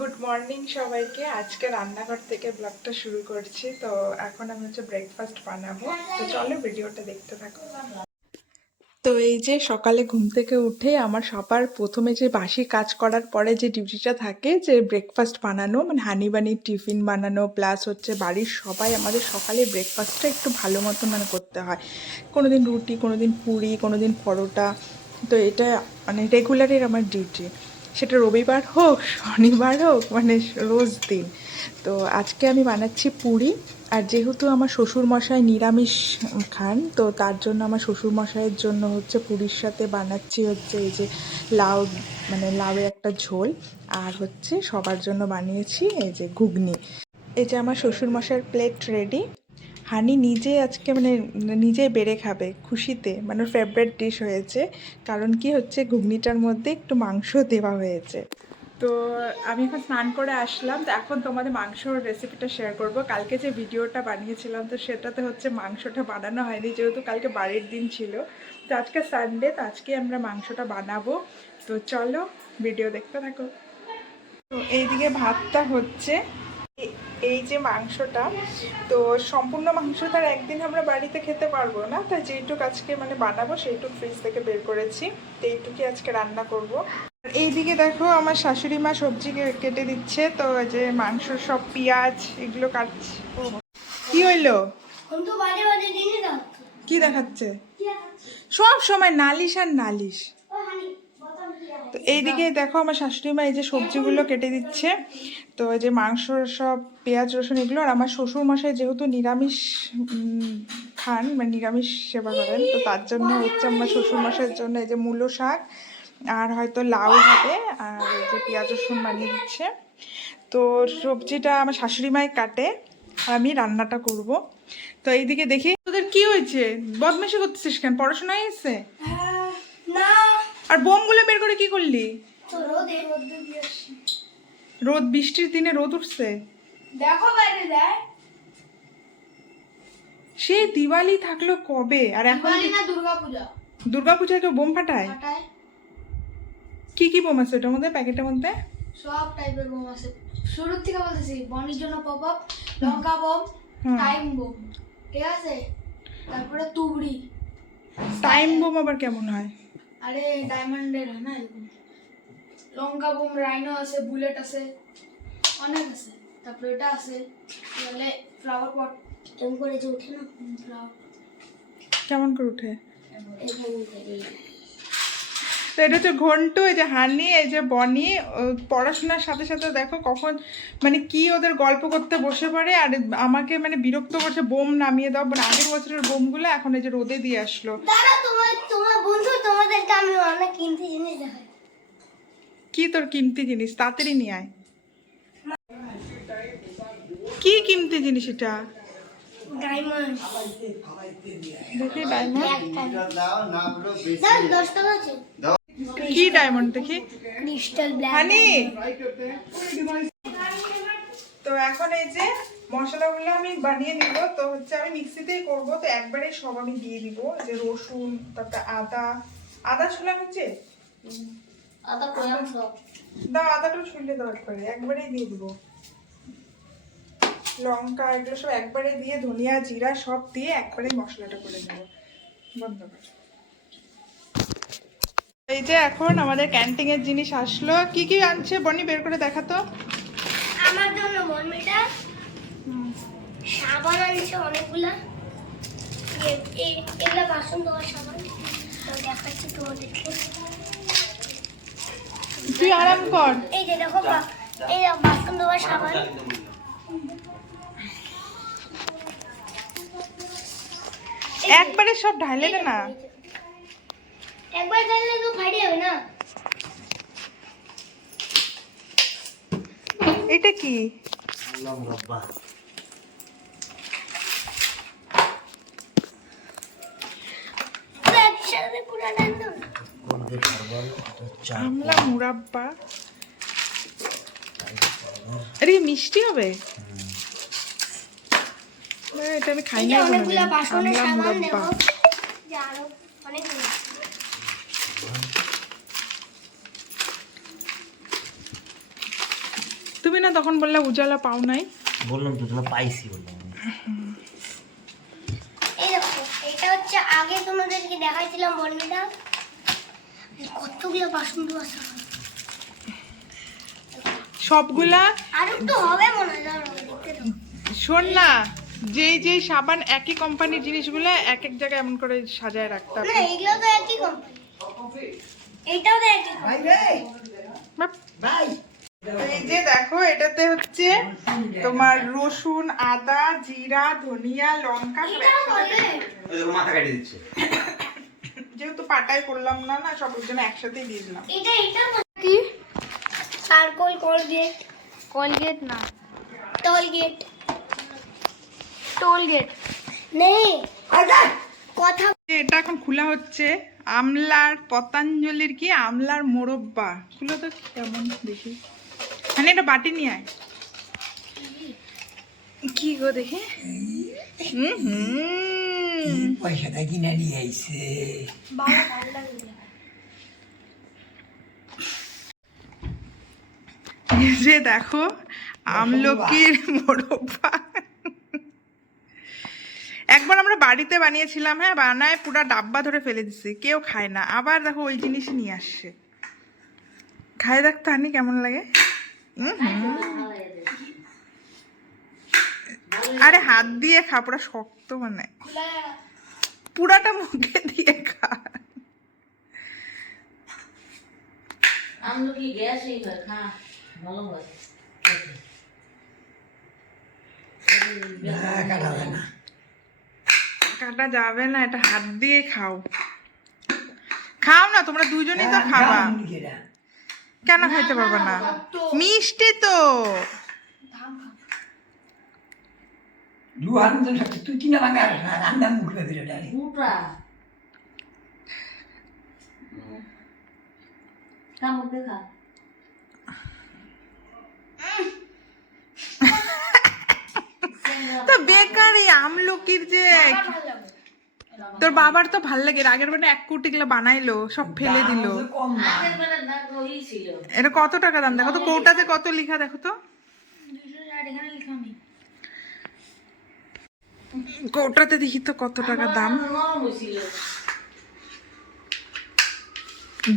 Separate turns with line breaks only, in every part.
Good morning সবাইকে। আজকে রান্নাঘর থেকে ব্লগটা শুরু করছি। তো এখন আমি হচ্ছে ব্রেকফাস্ট বানাবো। তো চলো ভিডিওটা দেখতে থাকো। তো এই যে সকালে ঘুম থেকে উঠে আমার সবার প্রথমে যে বাসি কাজ করার পরে যে ডিউটিটা থাকে, যে ব্রেকফাস্ট বানানো মানে হানি বানির টিফিন বানানো প্লাস হচ্ছে বাড়ির সবাই আমাদের সকালে ব্রেকফাস্টটা একটু ভালো মতন মানে করতে হয়। কোনো দিন রুটি কোনো দিন পুরি কোনো দিন পরোটা। তো এটা মানে রেগুলারের আমার ডিউটি সেটা রবিবার হোক, শনিবার হোক মানে রোজ দিন। তো আজকে আমি বানাচ্ছি পুরি, আর যেহেতু আমার শ্বশুর মশাই নিরামিষ খান, তো তার জন্য আমার শ্বশুর মশাইয়ের জন্য হচ্ছে পুরীর সাথে বানাচ্ছি হচ্ছে এই যে লাউ মানে লাউয়ের একটা ঝোল, আর হচ্ছে সবার জন্য বানিয়েছি এই যে ঘুগনি। এই যে আমার শ্বশুর মশাইয়ের প্লেট রেডি হানি নিজে আজকে মানে নিজে বেড়ে খাবে খুশিতে মানে ফেভারিট ডিশ হয়েছে। কারণ কি হচ্ছে, ঘুগনিটার মধ্যে একটু মাংস দেওয়া হয়েছে। তো আমি এখন স্নান করে আসলাম, তো এখন তোমাদের মাংসর রেসিপিটা শেয়ার করব। কালকে যে ভিডিওটা বানিয়েছিলাম, তো সেটাতে হচ্ছে মাংসটা বানানো হয়নি, যেহেতু কালকে বাড়ির দিন ছিল। তো আজকে সানডে তো আজকে আমরা মাংসটা বানাবো। তো চলো ভিডিও দেখতে থাকো। তো এইদিকে ভাতটা হচ্ছে। এই যে মাংসটা তো সম্পূর্ণ মাংস তার একদিন আমরা বাড়িতে খেতে পারব না। তাই যেইটুক আজকে মানে বানাবো সেইটুক ফ্রিজ থেকে বের করেছি। তো এইটুকুই আজকে রান্না করব। এইদিকে দেখো আমার শাশুড়ি মা সবজি কেটে দিচ্ছে। তো যে মাংস সব পেঁয়াজ এগুলো কাটছে কি হইল? কি দেখাচ্ছে? সব সময় নালিশ আর নালিশ। তো এইদিকে দেখো আমার শাশুড়ি মা এই যে সবজিগুলো কেটে দিচ্ছে। তো এই যে মাংস, সব পেঁয়াজ, রসুন এগুলো, আর আমার শ্বশুর মশাই যেহেতু নিরামিষ খান মানে নিরামিষ সেবা করেন, তো তার জন্য হচ্ছে আমার শ্বশুর মশাইয়ের জন্য এই যে মূলো শাক, আর হয়তো লাউ হবে, আর এই যে পেঁয়াজ, রসুন বানিয়ে দিচ্ছে। তো সবজিটা আমার শাশুড়ি মাই কাটে, আর আমি রান্নাটা করব। তো এইদিকে দেখি, তোদের কি হয়েছে? বদমাশি করতেছিস কেন? পড়াশোনা হয়েছে?
না
আর বোমগুলো বের করে কি করলি?
রোদে
বৃষ্টির দিনে রোদ উঠছে?
দেখো বাইরে দেয়
সেই দিওয়ালি থাকল কবে? আর এখন
দিওয়ালি না দুর্গা পূজা
দুর্গাপূজায় কেউ বোম ফাটায়?
ফাটায়।
কি কি বোম আছে ওটার মধ্যে প্যাকেটের মধ্যে?
সব টাইপের বোম আছে। শুরুর থেকে বলতেছি বনির জন্য পপ আপ লঙ্কা বোম টাইম বোম। ঠিক আছে? তারপরে তুবড়ি।
টাইম বোম আবার কেমন হয়?
আরে ডায়মন্ডের হয় না এরকম। লঙ্কা বোম রাইনো আছে বুলেট আছে অনেক আছে। তারপরে এটা আছে বলে ফ্লাওয়ার পট এরকম করে যে ওঠে না? ফ্লাওয়ার
কেমন করে উঠে? তো এটা হচ্ছে ঘন্টু এই যে হানি এই যে বনি ও পড়াশোনার সাথে সাথে দেখো কখন মানে কি ওদের গল্প করতে বসে পড়ে আর আমাকে মানে বিরক্ত করছে বোম নামিয়ে দাও মানে আগের বছরের বোমগুলো এখন এই যে রোদে দিয়ে আসলো
দাদা তোমার তোমার বন্ধু তোমাদেরকে আমি অনেক কিনতে জিনিস দেখাই।
কি তোর কিমতি জিনিস? তাড়াতাড়ি নিয়ে আয়। কি কিমতি জিনিস এটা? দেখি ডায়মন্ড। কি ডায়মন্ড দেখি?
Crystal black.
হানি! তো এখন এই যে মশলাগুলো আমি বানিয়ে নিব তো হচ্ছে আমি মিক্সিতেই করব তো একবারেই সব আমি দিয়ে দিব যে রসুন তারপরে আদা আদা ছুলা হচ্ছে?
আদা কোয়াম সব
দাও আদাটাও ছুলে দাও একবারে একবারেই দিয়ে দিব। লঙ্কা এগুলো সব একবারে দিয়ে ধনিয়া জিরা সব দিয়ে একবারে মশলাটা করে দেবো। বন্ধ কর। এই যে এখন আমাদের ক্যান্টিনের জিনিস আসলো। কি কি আনছে? বনি বের করে দেখাতো
আমার জন্য মনমিটা সাবান আনছে অনেকগুলা। এগুলা বাসন দেওয়ার সাবান। দেখাচ্ছি তোমাদেরকে
তুই আরাম কর।
এই যে দেখো এই বাসন দেওয়ার সাবান
একবারে সব ঢালে দে না।
একবার খাইলে তো ফাটি যাবে না?
এটা কি?
পুরো
আমলা মুরাব্বা। আরে মিষ্টি হবে? এটা আমি খাই না আমলা মুরাব্বা। তুমি না তখন বললে উজালা পাও নাই?
বললাম তো তোমরা পাইছি বললাম
এই দেখো এটা হচ্ছে আগে তোমাদেরকে দেখাইছিলাম বর্ণিটা কতগুলো বাসন আছে।
সবগুলা?
আর একটু হবে মনে হয়।
শোন না যেই যেই সাবান একই কোম্পানির জিনিসগুলো এক এক জায়গায় এমন করে সাজায় রাখতে
না
হবে।
এগুলো তো একই কোম্পানি। এইটাও তো একই company।
বাপ। এই যে দেখো এটাতে হচ্ছে তোমার রসুন আদা জিরা ধনিয়া লঙ্কা সব
এটাও
একসাথে
বলে।
মাথা কাটিয়ে দিচ্ছে।
যেহেতু পাটাই করলাম না না সব জন্য একসাথেই দিয়ে দিলাম।
এটা এটা কি? Charcoal Colgate. কোলগেট না। টোলগেট। টোলগেট। নেই। কথা
এটা এখন খোলা হচ্ছে আমলার পতঞ্জলির কি? আমলার মোরব্বা। খুলো তো কেমন দেখি। মানে এটা বাটি নিয়ে আয়। কি গো দেখে?
পয়সাটা কিনে নিয়ে
এই যে দেখো আমলকির মোরব্বা একবার আমরা বাড়িতে বানিয়েছিলাম হ্যাঁ বানায় পুরা ডাব্বা ধরে ফেলে দিছি কেউ খায় না। আবার দেখো ওই জিনিস নিয়ে আসছে। খায় দেখতো আনি কেমন লাগে। আরে হাত দিয়ে খা পুরা শক্ত মানে। পুরাটা মুখে দিয়ে খা।
কাটা
যাবে না এটা হাত দিয়ে খাও। খাও না তোমরা দুজনেই তো খাবা। কেন খাইতে পারবে না মিষ্টি তো। তো বেকার এই আমলকির যে তোর বাবার তো ভালো লাগে আগের বারে এক কোটি গুলো বানাইলো সব ফেলে দিল।
বেলা
এটা কত টাকা দাম? দেখো তো কৌটাতে কত লেখা দেখো তো।
দুশো ষাট এখানে লেখা নেই।
কৌটাতে দেখি তো কত টাকা দাম।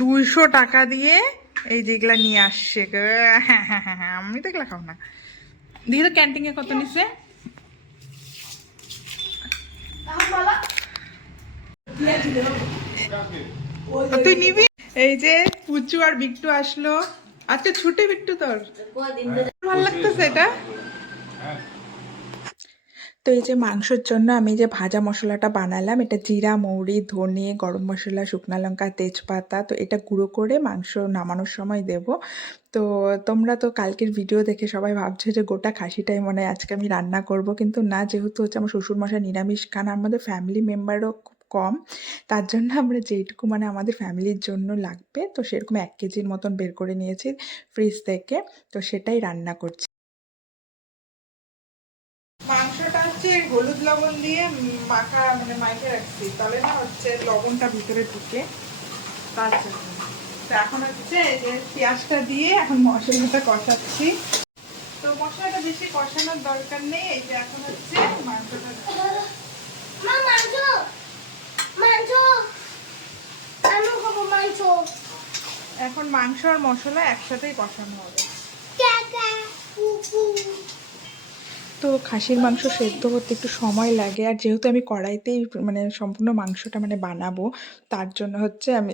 দুইশো টাকা দিয়ে এই যেগুলা নিয়ে আসছে হ্যাঁ হ্যাঁ হ্যাঁ হ্যাঁ আমি তো এগুলা খাও না। দেখি তো ক্যান্টিনে কত নিছে। তুই নিবি? এই যে পুচু আর বিট্টু আসলো। আজকে ছুটি বিট্টু তোর? ভালো লাগতেছে এটা? তো এই যে মাংসের জন্য আমি যে ভাজা মশলাটা বানালাম, এটা জিরা, মৌরি, ধনে, গরম মশলা, শুকনো লঙ্কা, তেজপাতা, তো এটা গুঁড়ো করে মাংস নামানোর সময় দেব। তো তোমরা তো কালকের ভিডিও দেখে সবাই ভাবছ যে গোটা খাসিটাই মনে হয় আজকে আমি রান্না করব, কিন্তু না, যেহেতু হচ্ছে আমার শ্বশুরমশাই নিরামিষ খান আমাদের ফ্যামিলি মেম্বারও কম। তার জন্য আমরা যেইটুকু মানে আমাদের ফ্যামিলির জন্য লাগবে তো সেরকম এক কেজির মতন বের করে নিয়েছি ফ্রিজ থেকে তো সেটাই রান্না করছি। মাংসটা হচ্ছে হলুদ লবণ দিয়ে মাখা মানে মাইকে রাখছি। তাহলে না হচ্ছে লবণটা ভিতরে ঢুকে। তার জন্য। তো এখন হচ্ছে যে পেঁয়াজটা দিয়ে এখন মশলাটা কষাচ্ছি। তো মশলাটা বেশি কষানোর দরকার নেই। এই যে এখন হচ্ছে মাংসটা
মাংস!
এখন মাংস আর মশলা একসাথেই কষানো হবে। তো খাসির মাংস সেদ্ধ করতে একটু সময় লাগে আর যেহেতু আমি কড়াইতেই মানে সম্পূর্ণ মাংসটা মানে বানাবো তার জন্য হচ্ছে আমি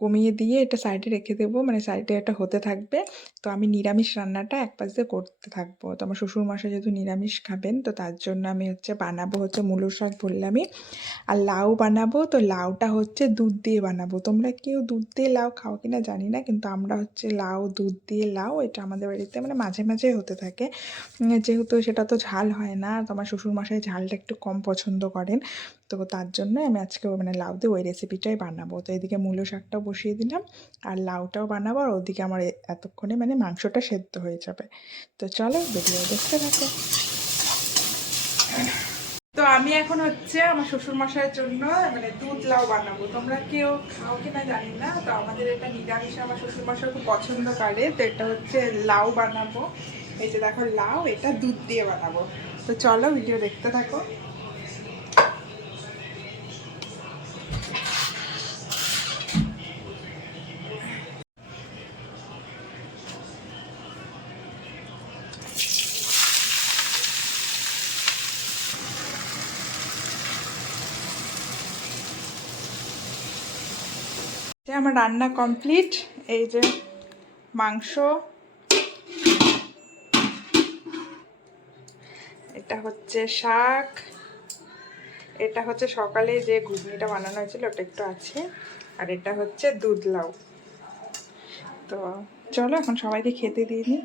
কমিয়ে দিয়ে এটা সাইডে রেখে দেবো। মানে সাইডে এটা হতে থাকবে। তো আমি নিরামিষ রান্নাটা এক পাশ দিয়ে করতে থাকব। তো আমার শ্বশুরমশাই যেহেতু নিরামিষ খাবেন, তো তার জন্য আমি হচ্ছে বানাবো হচ্ছে মূলো শাক বললামই আর লাউ বানাবো, তো লাউটা হচ্ছে দুধ দিয়ে বানাবো। তোমরা কেউ দুধ দিয়ে লাউ খাও কিনা জানি না, কিন্তু আমরা হচ্ছে লাউ, দুধ দিয়ে লাউ, এটা আমাদের বাড়িতে মানে মাঝে মাঝে হতে থাকে। যেহেতু সেটা তো ঝাল হয় না তোমার শ্বশুরমশাই ঝালটা একটু কম পছন্দ করেন। তো তার জন্য আমি আজকে মানে লাউ দিয়ে ওই রেসিপিটাই বানাবো। তো এদিকে মূলো শাকটাও বসিয়ে দিলাম আর লাউটাও বানাবো আর ওদিকে আমার এতক্ষণে মানে মাংসটা সেদ্ধ হয়ে যাবে। তো চলো ভিডিও দেখতে থাকো। তো আমি এখন হচ্ছে আমার শ্বশুর মশাইয়ের জন্য মানে দুধ লাউ বানাবো। তোমরা কেউ খাও কিনা জানি না, তো আমাদের এটা নিরামিষ আমার শ্বশুর মশাই খুব পছন্দ করে, তো এটা হচ্ছে লাউ বানাবো। এই যে দেখো লাউ, এটা দুধ দিয়ে বানাবো। তো চলো ভিডিও দেখতে থাকো। যে আমার রান্না কমপ্লিট, এই যে মাংস। এটা হচ্ছে শাক। এটা হচ্ছে সকালে যে ঘুগনিটা বানানো হয়েছিল, ওটা একটু আছে। আর এটা হচ্ছে দুধ লাউ তো চলো, এখন সবাইকে খেতে দিয়ে নিই